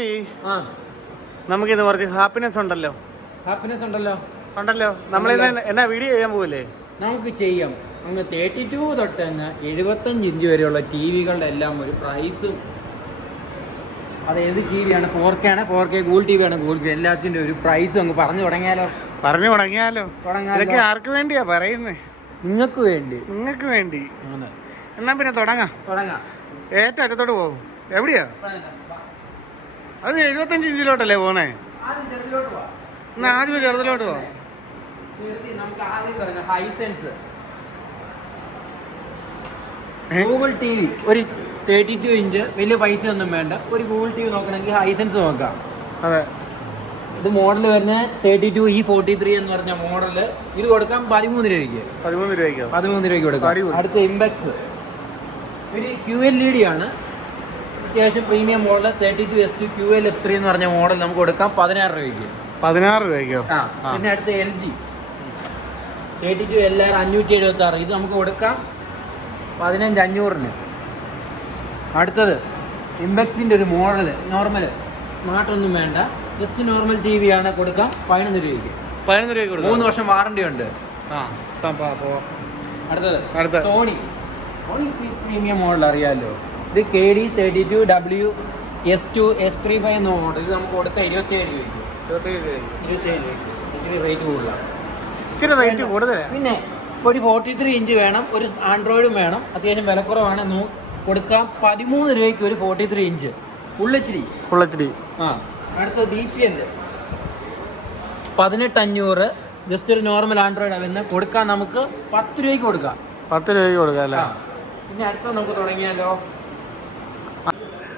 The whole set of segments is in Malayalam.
റോബി, നമുക്കിന്ന് കുറച്ച് ഹാപ്പിനെസ് ഉണ്ടല്ലോ. നമ്മളിന്ന് എന്നാ വീഡിയോ ചെയ്യാൻ പോകല്ലേ? നമുക്ക് ചെയ്യാം. അങ്ങ് 32 തൊട്ട് അങ്ങ് 75 ഇഞ്ച് വരെയുള്ള ടി വികളുടെ എല്ലാം ഒരു പ്രൈസും, അത് ഏത് ടി വിയാണ്, 4K ആണ്, 4K ഗൂഗിൾ ടി വി ആണ്, ഗൂഗിൾ ടി വി, എല്ലാത്തിൻ്റെ ഒരു പ്രൈസും അങ്ങ് പറഞ്ഞു തുടങ്ങിയാലോ? ഇതൊക്കെ ആർക്ക് വേണ്ടിയാ പറയുന്നേ? നിങ്ങൾക്ക് വേണ്ടി. എന്നാ പിന്നെ തുടങ്ങാം. ഏറ്റവും അറ്റത്തോട്ട് പോകും. എവിടെയാ? അത് 75 ഇഞ്ചിലോട്ടല്ലേ പോണേ? എന്നാ ആദ്യം ചെറുതിലോട്ട് പോവാം. നമുക്ക് ആദ്യം തുടങ്ങാം. ഹൈസെൻസ് ഗൂഗിൾ ടി വി ഒരു 32 ഇഞ്ച്, വലിയ പൈസ ഒന്നും വേണ്ട. ഒരു ഗൂഗിൾ ടി വി നോക്കണമെങ്കിൽ ഹൈസെൻസ് നോക്കാം. അതെ, ഇത് മോഡൽ വരുന്ന 32 E43 എന്ന് പറഞ്ഞ മോഡല്. ഇത് കൊടുക്കാം 13 രൂപയ്ക്ക്. 13 രൂപയ്ക്ക് കൊടുക്കാം. അടുത്ത ഇംബെക്സ് ഒരു QLED ആണ്, അത്യാവശ്യം പ്രീമിയം മോഡൽ. 32ST QLF3 എന്ന് പറഞ്ഞ മോഡൽ നമുക്ക് കൊടുക്കാം 16 രൂപയ്ക്ക്. 16 രൂപയ്ക്കോ? പിന്നെ അടുത്ത LG 32 LR 576, ഇത് നമുക്ക് കൊടുക്കാം 15,500-ന്. അടുത്തത് ഇംബെക്സിൻ്റെ ഒരു മോഡൽ, നോർമൽ, സ്മാർട്ട് ഒന്നും വേണ്ട, ജസ്റ്റ് നോർമൽ ടി വി ആണ്, കൊടുക്കാം 11 രൂപയ്ക്ക്. 3 വർഷം വാറണ്ടി ഉണ്ട്. അടുത്തത് സോണി പ്രീമിയം മോഡൽ അറിയാമല്ലോ. ഇത് KD32WS2S35 എന്ന മോഡൽ. ഇത് നമുക്ക് കൊടുക്കാം 27 രൂപയ്ക്ക്. 27 രൂപയ്ക്ക് റേറ്റ് കൂടുതലാണ്. പിന്നെ ഒരു 43 ഇഞ്ച് വേണം, ഒരു ആൻഡ്രോയിഡും വേണം, അത്യാവശ്യം വിലക്കുറവാണ്, കൊടുക്കാം 13 രൂപയ്ക്ക് ഒരു 43 ഇഞ്ച് ഫുൾ എച്ച് ഡി. അടുത്ത BPL 18,500, ജസ്റ്റ് ഒരു നോർമൽ ആൻഡ്രോയിഡ് വരുന്നത്, കൊടുക്കാം നമുക്ക് 10 രൂപയ്ക്ക് കൊടുക്കാം. 10 രൂപയ്ക്ക് കൊടുക്കാം അല്ലേ? പിന്നെ അടുത്ത നമുക്ക് തുടങ്ങിയാലോ?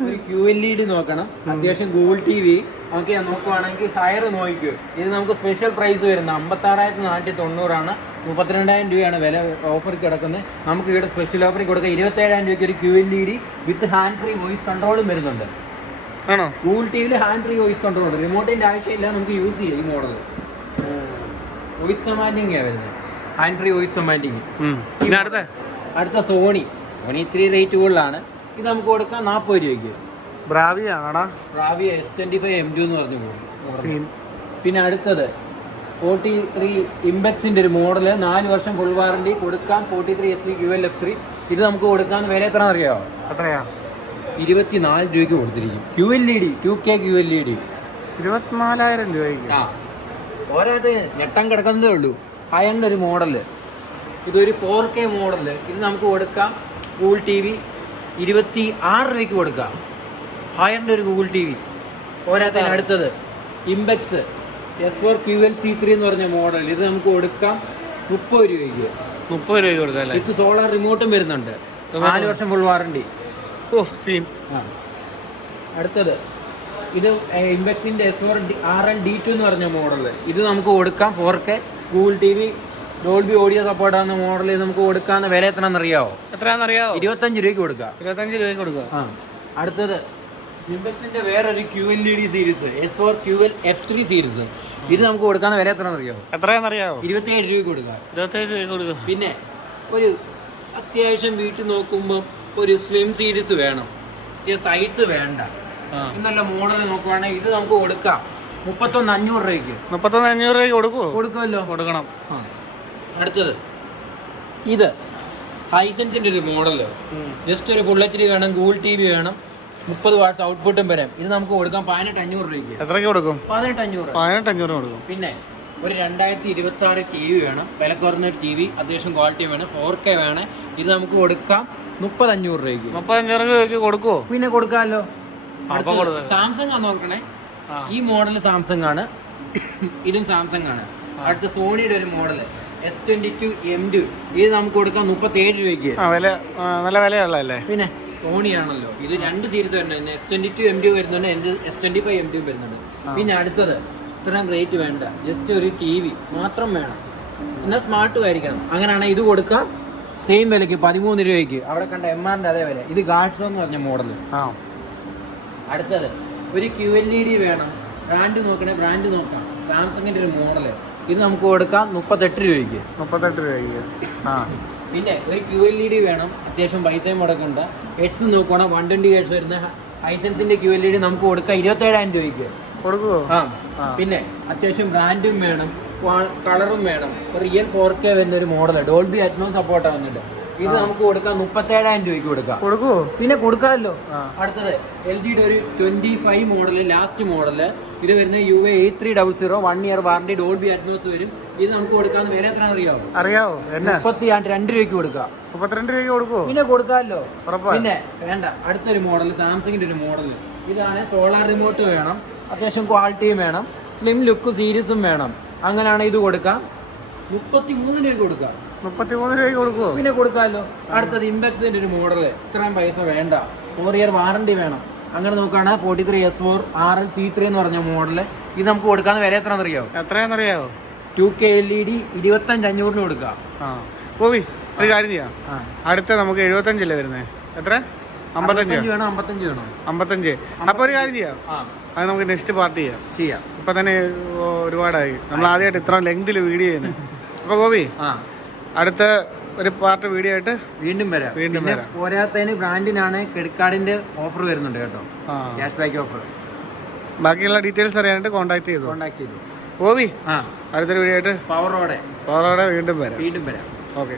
ഒരു QLED നോക്കണം, അത്യാവശ്യം ഗൂഗിൾ ടി വി ഒക്കെ നോക്കുവാണെങ്കിൽ ഹയർ നോക്കിക്കോ. ഇത് നമുക്ക് സ്പെഷ്യൽ പ്രൈസ് വരുന്നത് 56,490 32,000 രൂപയാണ് വില ഓഫർ കിടക്കുന്നത്. നമുക്ക് ഇവിടെ സ്പെഷ്യൽ ഓഫറിൽ കൊടുക്കുക 27,000 രൂപയ്ക്ക് ഒരു QLED with hand free voice കൺട്രോളും വരുന്നുണ്ട്. ആണോ? ഗൂഗിൾ ടി വിയിൽ ഹാൻഡ് ഫ്രീ വോയിസ് കൺട്രോൾ ഉണ്ട്, റിമോട്ടിൻ്റെ ആവശ്യമില്ല, നമുക്ക് യൂസ് ചെയ്യാം. ഈ മോഡൽ വോയിസ് കമാൻഡിങ് വരുന്നത്, ഹാൻഡ് ഫ്രീ വോയിസ് കമാൻഡിങ്. അടുത്ത സോണി ഇത്തിരി റേറ്റ് കൂടുതലാണ്, ഇത് നമുക്ക് കൊടുക്കാം 40 രൂപയ്ക്ക്. ബ്രാവിയ S25 M2 എന്ന് പറഞ്ഞു പോകും. പിന്നെ അടുത്തത് 43 ഇംബെക്സിൻ്റെ ഒരു മോഡൽ, 4 വർഷം ഫുൾ വാറണ്ടി, കൊടുക്കാം 43ST QLF3. ഇത് നമുക്ക് കൊടുക്കാൻ വില എത്ര അറിയാമോ? എത്രയാ? 24 രൂപയ്ക്ക് കൊടുത്തിരിക്കും. QLED 2K QLED 24,000 രൂപയ്ക്ക്. ഓരോരുത്തർ ഞെട്ടാൻ കിടക്കുന്നതേ ഉള്ളൂ. ഹൈ-എൻഡ് ഒരു മോഡൽ, ഇതൊരു 4K മോഡൽ. ഇത് നമുക്ക് കൊടുക്കാം ഗൂഗിൾ ടി വി 26 രൂപയ്ക്ക് കൊടുക്കാം. ഹൈ-എൻഡ് ഒരു ഗൂഗിൾ ടി വി. ഓരോരുത്തർ അടുത്തത് ഇംബെക്സ് S4 QLC3 എന്ന് പറഞ്ഞ മോഡൽ. ഇത് നമുക്ക് കൊടുക്കാം 30 രൂപയ്ക്ക്. 30 രൂപയ്ക്ക് കൊടുക്കാം അല്ലേ? ഇത് സോളാർ റിമോട്ടും വരുന്നുണ്ട്, 4 വർഷം ഫുൾ വാറണ്ടി. അടുത്തത് ഇത് ഇംബെക്സിൻ്റെ S4 RN-D2 എന്ന് പറഞ്ഞ മോഡൽ. ഇത് നമുക്ക് കൊടുക്കാം 4K Google TV Dolby audio സപ്പോർട്ടാകുന്ന മോഡൽ. ഇത് നമുക്ക് കൊടുക്കാവുന്ന വില എത്രയാണെന്നറിയാവോ? 25 രൂപയ്ക്ക് കൊടുക്കാം. അടുത്തത് ഇംബെക്സിൻ്റെ വേറൊരു QLED series S4 QLF3 series. ഇത് നമുക്ക് കൊടുക്കാവുന്ന വില എത്രയാണെന്നറിയാവോ? 27 രൂപയ്ക്ക് കൊടുക്കാം. പിന്നെ ഒരു അത്യാവശ്യം വീട്ടിൽ നോക്കുമ്പോൾ ഒരു സ്ലിം സീരീസ് വേണം, സൈസ് വേണ്ട എന്നല്ല മോഡൽ നോക്കുവാണെങ്കിൽ ഇത് നമുക്ക് കൊടുക്കാം 31,500 രൂപയ്ക്ക്. 31,500 രൂപയ്ക്ക് കൊടുക്കുമല്ലോ? അടുത്തത് ഇത് ഹൈസെൻസിൻ്റെ ഒരു മോഡല്, ജസ്റ്റ് ഒരു ഫുൾ എച്ച് ഡി വേണം, ഗൂഗിൾ ടി വി വേണം, 30 വാട്ട്സ് ഔട്ട്പുട്ടും വരാം. ഇത് നമുക്ക് കൊടുക്കാം 18,500 രൂപയ്ക്ക്. എത്രയ്ക്ക് കൊടുക്കും? 18,500 കൊടുക്കും. പിന്നെ ഒരു 2026 ടി വി വേണം, വില കുറഞ്ഞൊരു ടി വി, അത്യാവശ്യം ക്വാളിറ്റി വേണം, 4K വേണം. ഇത് നമുക്ക് കൊടുക്കാം 30,500 രൂപയ്ക്ക്. 30,500 രൂപയ്ക്ക് കൊടുക്കുമോ? പിന്നെ കൊടുക്കാമല്ലോ. സാംസങ് ആണ് നോക്കണേ, ഈ മോഡൽ സാംസങ് ആണ്, ഇതും സാംസങ് ആണ്. അടുത്ത സോണിയുടെ ഒരു മോഡല് S22 M2. ഇത് നമുക്ക് കൊടുക്കാം 37 രൂപയ്ക്ക്. നല്ല വിലയുള്ളതല്ലേ? പിന്നെ സോണിയാണല്ലോ. ഇത് 2 സീരീസ് വരുന്നുണ്ട്, S22 M2 വരുന്നുണ്ട്, S25 M2 വരുന്നുണ്ട്. പിന്നെ അടുത്തത് ഇത്രയും റേറ്റ് വേണ്ട, ജസ്റ്റ് ഒരു ടി വി മാത്രം വേണം, എന്നാൽ സ്മാർട്ടും ആയിരിക്കണം. അങ്ങനെയാണെങ്കിൽ ഇത് കൊടുക്കാം സെയിം വിലയ്ക്ക് 13 രൂപയ്ക്ക്. അവിടെ കണ്ട MRൻ്റെ അതേ വില. ഇത് ഗാഡ്സോ എന്ന് പറഞ്ഞ മോഡൽ. അടുത്തത് ഒരു QLED വേണം, ബ്രാൻഡ് നോക്കണേ, ബ്രാൻഡ് നോക്കാം, സാംസങ്ങിൻ്റെ ഒരു മോഡല്. ഇത് നമുക്ക് കൊടുക്കാം 38 രൂപയ്ക്ക്. പിന്നെ ഒരു QLED വേണം, അത്യാവശ്യം പൈസയും മുടക്കുണ്ട്. ഹെഡ്സ് നോക്കുകയാണെങ്കിൽ 120 ഹെഡ്സ് വരുന്ന ഹൈസെൻസിന്റെ QLED നമുക്ക് കൊടുക്കാം 27,000 രൂപയ്ക്ക് കൊടുക്കുവോ? പിന്നെ അത്യാവശ്യം ബ്രാൻഡും വേണം, കളറും വേണം. റിയൽ 4K വരുന്ന ഒരു മോഡൽ ഡോൾബി അറ്റ്മോസ് സപ്പോർട്ടാ വന്നിട്ട്. ഇത് നമുക്ക് കൊടുക്കാം 37,000 രൂപയ്ക്ക് കൊടുക്കാം. കൊടുക്കുവോ? പിന്നെ കൊടുക്കാമല്ലോ. അടുത്തത് LG യുടെ ഒരു 25 മോഡല്, ലാസ്റ്റ് മോഡല്. ഇത് വരുന്ന UA 8300, 1 year warranty, Dolby Atmos വരും. ഇത് നമുക്ക് കൊടുക്കാവുന്ന വില എത്ര അറിയാമോ? 32 രൂപയ്ക്ക് കൊടുക്കാം. 32 രൂപയ്ക്ക് കൊടുക്കുവോ? പിന്നെ കൊടുക്കാമല്ലോ. പിന്നെ വേണ്ട, അടുത്തൊരു മോഡൽ സാംസങ്ങിന്റെ ഒരു മോഡൽ. ഇതാണ് സോളാർ റിമോട്ട് വേണം, അത്യാവശ്യം ക്വാളിറ്റിയും വേണം, സ്ലിം ലുക്ക് സീരീസും വേണം. അങ്ങനെയാണ് ഇത് കൊടുക്കാം. 33 രൂപയ്ക്ക് കൊടുക്കാം. 33 രൂപയ്ക്ക് കൊടുക്കുവോ? പിന്നെ കൊടുക്കാമല്ലോ. അടുത്തത് ഇംബെക്സിന്റെ ഒരു മോഡല്. ഇത്രയും പൈസ വേണ്ട, 4 ഇയർ വാറണ്ടി വേണം. അങ്ങനെ നോക്കുകയാണെങ്കിൽ 43S4 RL C3 എന്ന് പറഞ്ഞ മോഡല്. ഇത് നമുക്ക് കൊടുക്കാവുന്ന വില എത്രയാണെന്നറിയാവോ? 2K LED 25,500 കൊടുക്കാം. പോവി ഒരു കാര്യം ചെയ്യാം. അടുത്ത നമുക്ക് 75 അല്ലേ വരുന്നത്? എത്ര? 55 വേണം. 55. അപ്പൊ ഒരു കാര്യം ചെയ്യാം, അത് നമുക്ക് നെക്സ്റ്റ് പാർട്ടി ചെയ്യാം. ഇപ്പൊ തന്നെ ഒരുപാടായി, നമ്മൾ ആദ്യമായിട്ട് ഇത്ര ലെങ്തിൽ വീഡിയോ ചെയ്യുന്നത്. അപ്പൊ ഗോപി, അടുത്ത ഒരു പാർട്ട് വീഡിയോ ആയിട്ട് വീണ്ടും വരാം. പോരാത്തതിന് ബ്രാൻഡിനാണ് ക്രെഡിറ്റ് കാർഡിന്റെ ഓഫർ വരുന്നുണ്ട് കേട്ടോ, ക്യാഷ് ബാക്ക് ഓഫർ. ബാക്കിയുള്ള ഡീറ്റെയിൽസ് അറിയാനായിട്ട് കോൺടാക്ട് ചെയ്തു. ഗോപി, അടുത്തൊരു വീഡിയോ ആയിട്ട് പവറോടെ വീണ്ടും വരാം. ഓക്കെ.